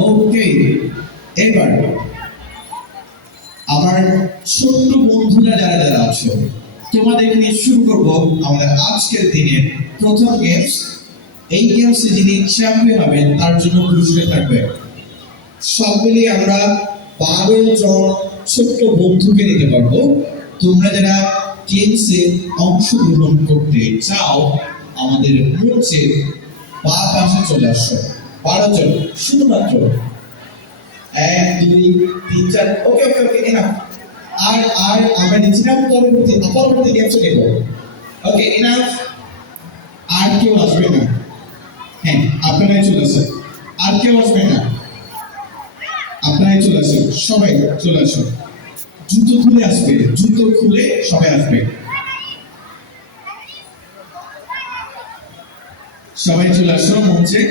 ওকে, এবার আমার ছোট্ট বন্ধুরা যারা যারা আছো, তোমাদেরকে নিয়ে শুরু করব আমাদের আজকের দিনের প্রথম গেমস। এই গেমসে যিনি চ্যাম্পিয়ন হবেন তার জন্য পুরস্কার থাকবে। সব মিলিয়ে আমরা 12 জন ছোট্ট বন্ধুকে নিতে পারবো। তোমরা যারা গেমসে অংশগ্রহণ করতে চাও আমাদের মঞ্চে বা পাশে চলে আসো। 12 জন শুধুমাত্র, 1 2 3 4। ওকে ওকে ওকে, এনাফ। আর আর আমরা নিচ্ছিলাম পরবর্তী গেমসে নেব। ওকে, এনাফ। আর কেউ আসবে না। হ্যাঁ, আপনারাই চলে আসেন। আর কেউ আসবে না, আপনারাই চলে আসেন। সবাই চলে আসো। জুতো খুলে আসবে, জুতো খুলে সবাই আসবে। সবাই চলে আসো মঞ্চে।